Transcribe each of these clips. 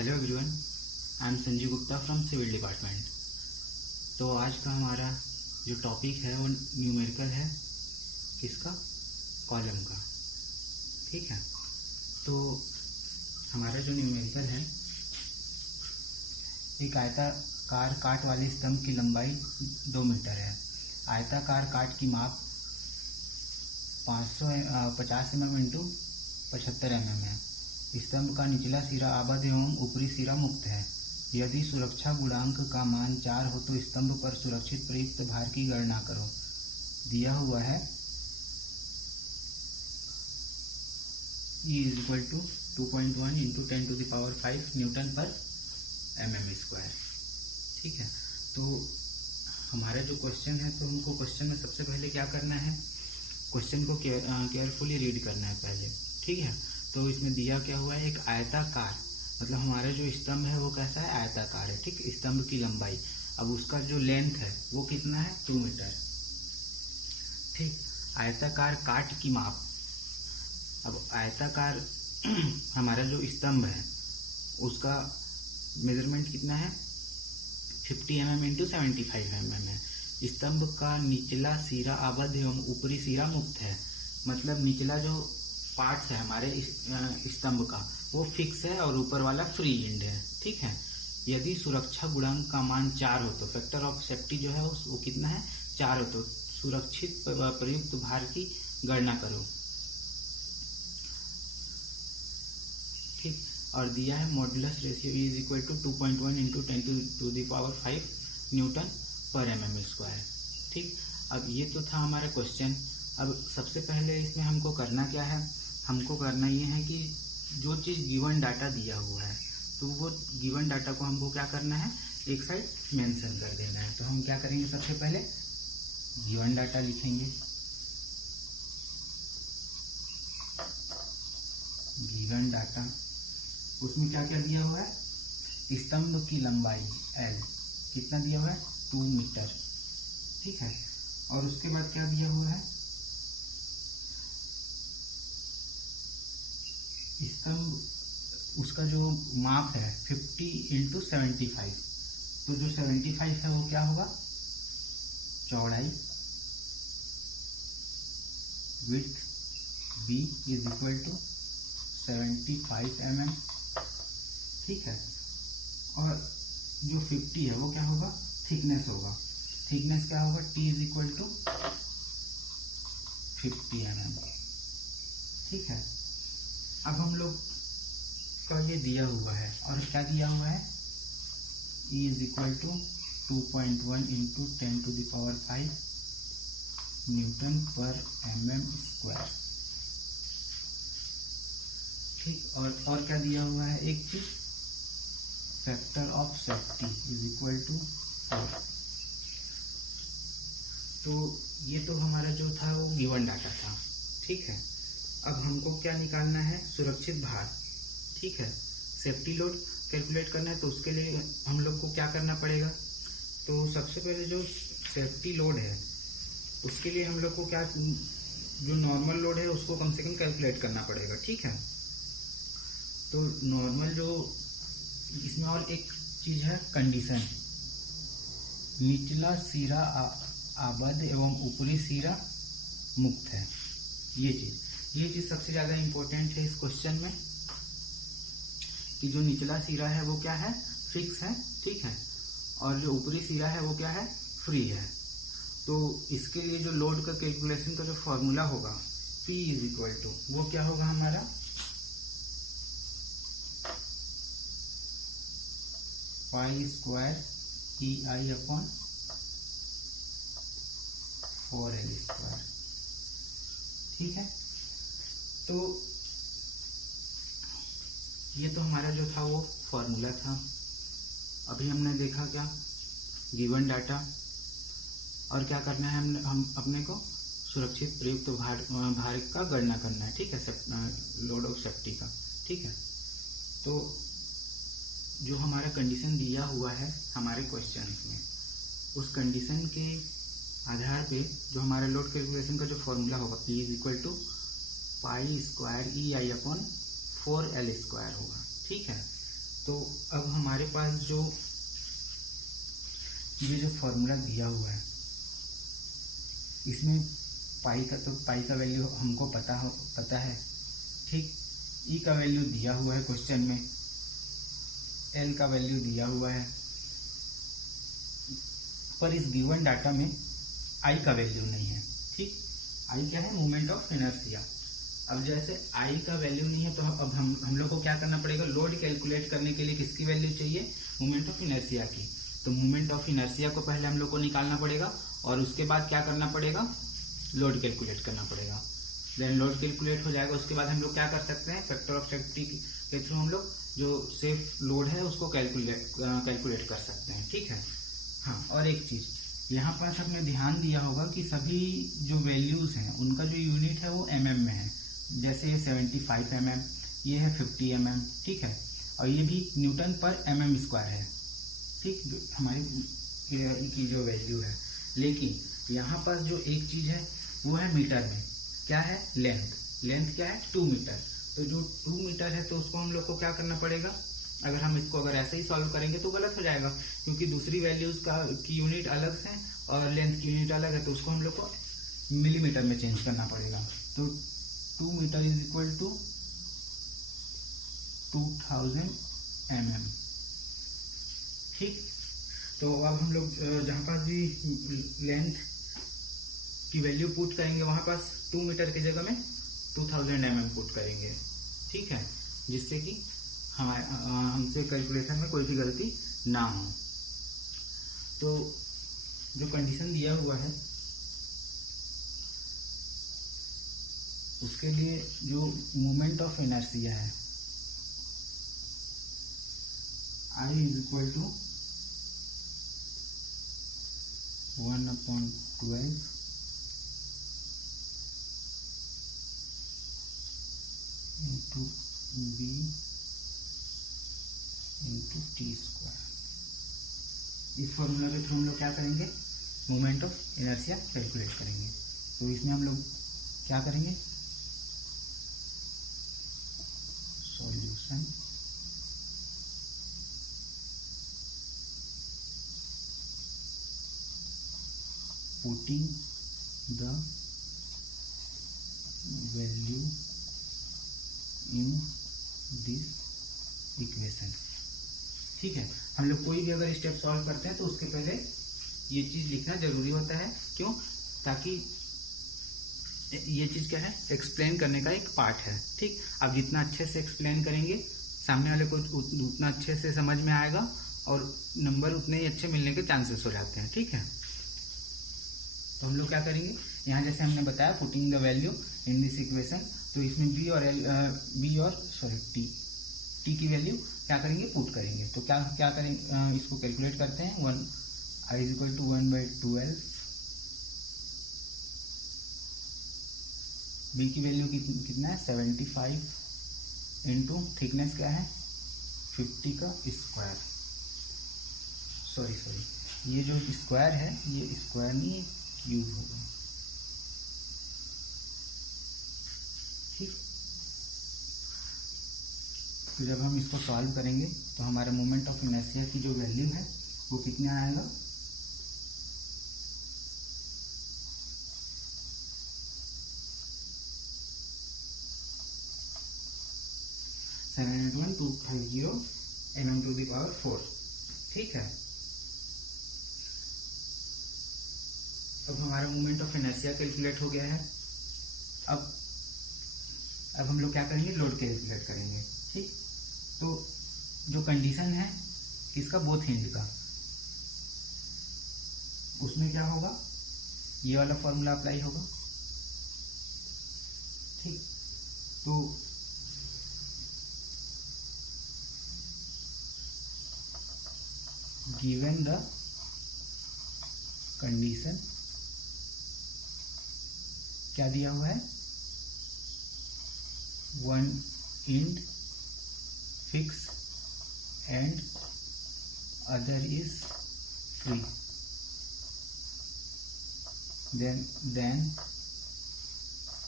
Hello everyone, I am Sanjeev Gupta from civil department. तो आज का हमारा जो टॉपिक है वो न्यूमेरिकल है, किसका? कॉलम का। ठीक है, तो हमारा जो न्यूमेरिकल है, एक आयताकार काट वाले स्तंभ की लंबाई 2 मीटर है। आयताकार काट की माप 50 mm इंटू 75 mm है। स्तंभ का निचला सिरा आबद्ध एवं ऊपरी सिरा मुक्त है। यदि सुरक्षा गुणांक का मान 4 हो तो स्तंभ पर सुरक्षित प्रयुक्त भार की गणना करो। दिया हुआ है E = 2.1 × 10⁵ न्यूटन पर mm²। ठीक है, तो हमारा जो क्वेश्चन है, तो हमको क्वेश्चन में सबसे पहले क्या करना है, क्वेश्चन को केयरफुली रीड करना है पहले। ठीक है, तो इसमें दिया क्या हुआ है, एक आयताकार, मतलब हमारा जो स्तंभ है वो कैसा है, आयताकार है। ठीक, स्तंभ की लंबाई, अब उसका जो लेंथ है वो कितना है, 2 मीटर। ठीक, आयताकार काट की माप, अब आयताकार हमारा जो स्तंभ है उसका मेजरमेंट कितना है, 50 mm इंटू 75 mm है। स्तंभ का निचला सिरा आबद्ध एवं ऊपरी सिरा मुक्त है, मतलब निचला जो पार्ट्स है हमारे स्तंभ का वो फिक्स है और ऊपर वाला फ्री एंड है। ठीक है, यदि सुरक्षा गुणांक का मान 4 हो तो फैक्टर ऑफ सेफ्टी जो है वो कितना है, 4 हो तो सुरक्षित प्रयुक्त भार की गणना करो। ठीक, और दिया है मॉडुलस रेशियो E = 2.1 × 10⁵ न्यूटन पर mm²। ठीक, अब ये तो था हमारा क्वेश्चन। अब सबसे पहले इसमें हमको करना क्या है, हमको करना ये है कि जो चीज़ गिवन डाटा दिया हुआ है तो वो गिवन डाटा को हमको क्या करना है, एक साइड मेंशन कर देना है। तो हम क्या करेंगे, सबसे पहले गिवन डाटा लिखेंगे। गिवन डाटा, उसमें क्या क्या दिया हुआ है, स्तंभ की लंबाई L कितना दिया हुआ है, 2 मीटर। ठीक है, और उसके बाद क्या दिया हुआ है, स्तंभ उसका जो माप है 50 × 75, तो जो 75 है वो क्या होगा, चौड़ाई, विड्थ B = 75 mm। ठीक है, और जो 50 है वो क्या होगा, थिकनेस होगा। थिकनेस क्या होगा, T = 50 mm। ठीक है, अब हम लोग का ये दिया हुआ है, और क्या दिया हुआ है, E = 2.1 × 10⁵ न्यूटन पर mm²। ठीक, और क्या दिया हुआ है, एक चीज, फैक्टर ऑफ सेफ्टी = 4। तो ये तो हमारा जो था वो गिवन डाटा था। ठीक है, अब हमको क्या निकालना है, सुरक्षित भार। ठीक है, सेफ्टी लोड कैलकुलेट करना है, तो उसके लिए हम लोग को क्या करना पड़ेगा, तो सबसे पहले जो सेफ्टी लोड है उसके लिए हम लोग को क्या, जो नॉर्मल लोड है उसको कम से कम कैलकुलेट करना पड़ेगा। ठीक है, तो नॉर्मल जो, इसमें और एक चीज है, कंडीशन, निचला सिरा आबद्ध एवं ऊपरी सिरा मुक्त है। ये चीज सबसे ज्यादा इंपॉर्टेंट है इस क्वेश्चन में, कि जो निचला सिरा है वो क्या है, फिक्स है। ठीक है, और जो ऊपरी सिरा है वो क्या है, फ्री है। तो इसके लिए जो लोड का कैलकुलेशन का जो फॉर्मूला होगा, P = वो क्या होगा हमारा, π² EI/4L²। ठीक है, तो ये तो हमारा जो था वो फॉर्मूला था। अभी हमने देखा क्या, गिवन डाटा, और क्या करना है, हम अपने को सुरक्षित प्रयुक्त भार का गणना करना है। ठीक है, लोड ऑफ सेफ्टी का। ठीक है, तो जो हमारा कंडीशन दिया हुआ है हमारे क्वेश्चन में, उस कंडीशन के आधार पे जो हमारे लोड कैलकुलेशन का जो फॉर्मूला होगा, P = π² EI/4L² होगा। ठीक है, तो अब हमारे पास जो ये जो फॉर्मूला दिया हुआ है इसमें पाई का वैल्यू हमको पता है, ठीक। ई का वैल्यू दिया हुआ है क्वेश्चन में, एल का वैल्यू दिया हुआ है, पर इस गिवन डाटा में आई का वैल्यू नहीं है, ठीक। आई क्या है? Moment of inertia. अब जैसे आई का वैल्यू नहीं है तो अब हम लोग को क्या करना पड़ेगा? लोड कैलकुलेट करने के लिए किसकी वैल्यू चाहिए? मोमेंट ऑफ इनर्शिया की। तो मोमेंट ऑफ इनर्शिया को पहले हम लोग को निकालना पड़ेगा और उसके बाद क्या करना पड़ेगा? लोड कैलकुलेट करना पड़ेगा। देन लोड कैलकुलेट हो जाएगा, उसके बाद हम लोग क्या कर सकते हैं? फैक्टर ऑफ सेफ्टी के थ्रू हम लोग जो सेफ लोड है उसको कैलकुलेट कर सकते हैं, ठीक है। हाँ, और एक चीज़ यहाँ पर आपने ध्यान दिया होगा कि सभी जो वैल्यूज़ हैं उनका जो यूनिट है वो mm में है। जैसे ये 75 mm, ये है 50 mm, ठीक है। और ये भी न्यूटन पर mm स्क्वायर है, ठीक, जो हमारी की जो वैल्यू है। लेकिन यहाँ पर जो एक चीज़ है वो है मीटर में। क्या है? लेंथ क्या है? 2 मीटर। तो जो 2 मीटर है तो उसको हम लोग को क्या करना पड़ेगा? अगर हम इसको ऐसे ही सॉल्व करेंगे तो गलत हो जाएगा, क्योंकि दूसरी वैल्यूज की यूनिट अलग है और लेंथ की यूनिट अलग है, तो उसको हम लोग को मिलीमीटर में चेंज करना पड़ेगा। तो 2 metre is equal to 2000 mm, ठीक। तो अब हम लोग जहाँ पास भी लेंथ की वैल्यू पुट करेंगे वहाँ पास 2 मीटर की जगह में 2000 mm पुट करेंगे, ठीक है, जिससे कि हमसे कैलकुलेशन में कोई भी गलती ना हो। तो जो कंडीशन दिया हुआ है उसके लिए जो मोमेंट ऑफ इनर्शिया है I is equal to 1/12 into b into t square. इस फॉर्मूला के थ्रू हम लोग क्या करेंगे? मोमेंट ऑफ इनर्शिया कैलकुलेट करेंगे। तो इसमें हम लोग क्या करेंगे? Solution putting the value in this equation, ठीक है। हम लोग कोई भी अगर स्टेप सॉल्व करते हैं तो उसके पहले ये चीज़ लिखना जरूरी होता है। क्यों? ताकि ये चीज़ क्या है? एक्सप्लेन करने का एक पार्ट है, ठीक। आप जितना अच्छे से एक्सप्लेन करेंगे सामने वाले को उतना अच्छे से समझ में आएगा और नंबर उतने ही अच्छे मिलने के चांसेस हो जाते हैं, ठीक है। तो हम लोग क्या करेंगे? यहाँ जैसे हमने बताया putting the value in this equation, तो इसमें टी की वैल्यू क्या करेंगे? पुट करेंगे। तो क्या करेंगे? इसको कैलकुलेट करते हैं। I is equal to 1/12, b की वैल्यू कितना है? 75 इंटू थिकनेस क्या है? 50 का स्क्वायर। सॉरी, ये जो स्क्वायर है ये स्क्वायर नहीं, क्यूब होगा, ठीक। तो जब हम इसको सॉल्व करेंगे तो हमारा मोमेंट ऑफ इनर्शिया की जो वैल्यू है वो कितना आएगा? 781,250 mm⁴, ठीक है। अब हमारा मोमेंट ऑफ इनर्शिया कैलकुलेट हो गया है। अब हम लोग क्या करेंगे? लोड कैलकुलेट करेंगे, ठीक। तो जो कंडीशन है किसका? बोथ एंड का, उसमें क्या होगा? ये वाला फॉर्मूला अप्लाई होगा, ठीक। तो गिवन द कंडीशन क्या दिया हुआ है? One end fix end other is free, then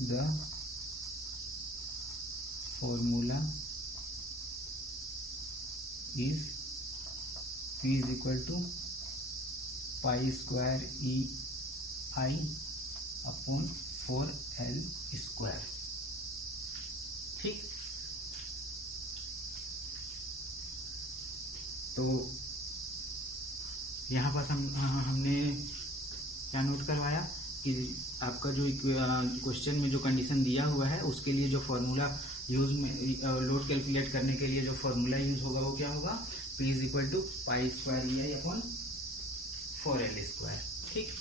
the formula is P is equal to pi square E I upon 4L square. ठीक, तो यहाँ पर हमने क्या नोट करवाया कि आपका जो क्वेश्चन में जो कंडीशन दिया हुआ है उसके लिए जो फॉर्मूला यूज में लोड कैलकुलेट करने के लिए जो फॉर्मूला यूज होगा वो क्या होगा, P is equal to pi square E I upon 4L square. ठीक,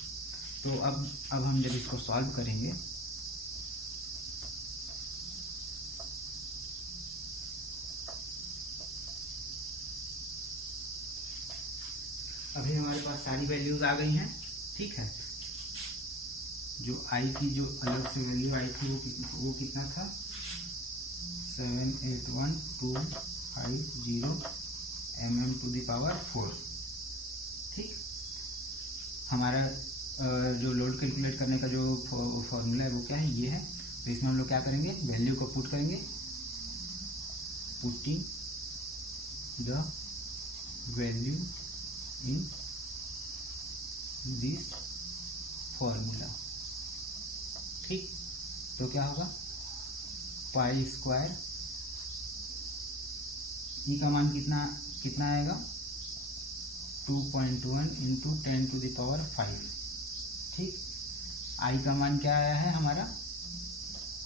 तो अब हम जब इसको सॉल्व करेंगे अभी हमारे पास सारी वैल्यूज आ गई हैं। ठीक है, जो आई की जो अलग से वैल्यू आई थी वो कितना था, 781,250 mm⁴। ठीक, हमारा जो लोड कैलकुलेट करने का जो फॉर्मूला है वो क्या है, ये है। तो इसमें हम लोग क्या करेंगे, वैल्यू को पुट करेंगे, putting the value in this formula. ठीक, तो क्या होगा, पाई स्क्वायर ई का मान कितना आएगा, 2.1 इंटू 10⁵। ठीक, आई का मान क्या आया है हमारा,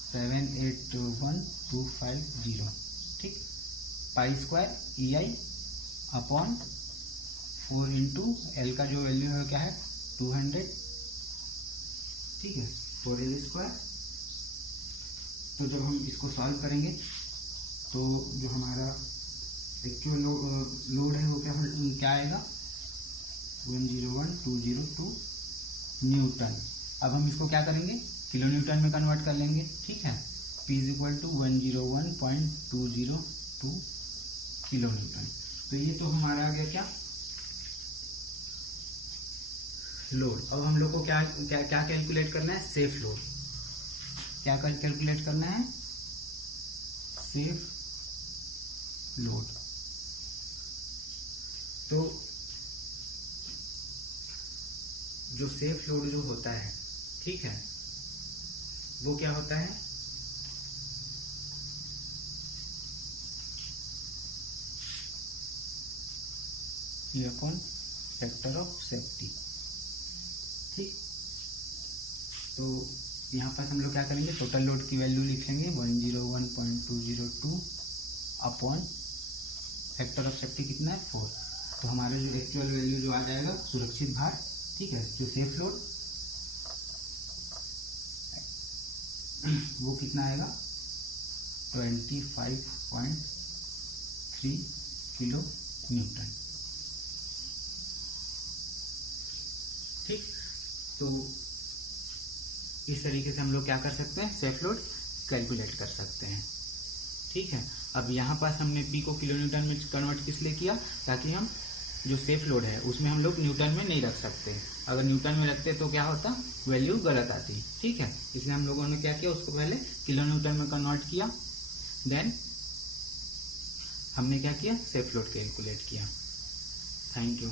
781,250। ठीक, पाई square E I upon 4 into L का जो वैल्यू है क्या है 200। ठीक है, 4L स्क्वायर। तो जब हम इसको सॉल्व करेंगे तो जो हमारा एक्चुअल लोड है वो क्या आएगा, 101,202 न्यूटन। अब हम इसको क्या करेंगे, किलो न्यूटन में कन्वर्ट कर लेंगे। ठीक है, P is equal to 101.202 kilo newton. तो ये तो हमारा आ गया क्या, लोड। अब हम लोग को क्या कैलकुलेट करना है, सेफ लोड। क्या कैलकुलेट करना है, सेफ लोड। तो जो सेफ लोड जो होता है, ठीक है, वो क्या होता है, ये अपॉन फैक्टर ऑफ सेफ्टी। ठीक, तो यहाँ पर हम लोग क्या करेंगे, टोटल लोड की वैल्यू लिख लेंगे 101.202 अपॉन फैक्टर ऑफ सेफ्टी कितना है 4। तो हमारे जो एक्चुअल वैल्यू जो आ जाएगा सुरक्षित भार, ठीक है, जो सेफ लोड वो कितना आएगा, 25.3 किलो न्यूटन। ठीक, तो इस तरीके से हम लोग क्या कर सकते हैं, सेफ लोड कैलकुलेट कर सकते हैं। ठीक है, अब यहाँ पास हमने पी को किलो न्यूटन में कन्वर्ट किस लिए किया, ताकि हम जो सेफ लोड है उसमें हम लोग न्यूटन में नहीं रख सकते। अगर न्यूटन में रखते तो क्या होता, वैल्यू गलत आती। ठीक है, इसलिए हम लोगों ने क्या किया, उसको पहले किलो न्यूटन में कन्वर्ट किया, देन हमने क्या किया, सेफ लोड कैलकुलेट किया। Thank you.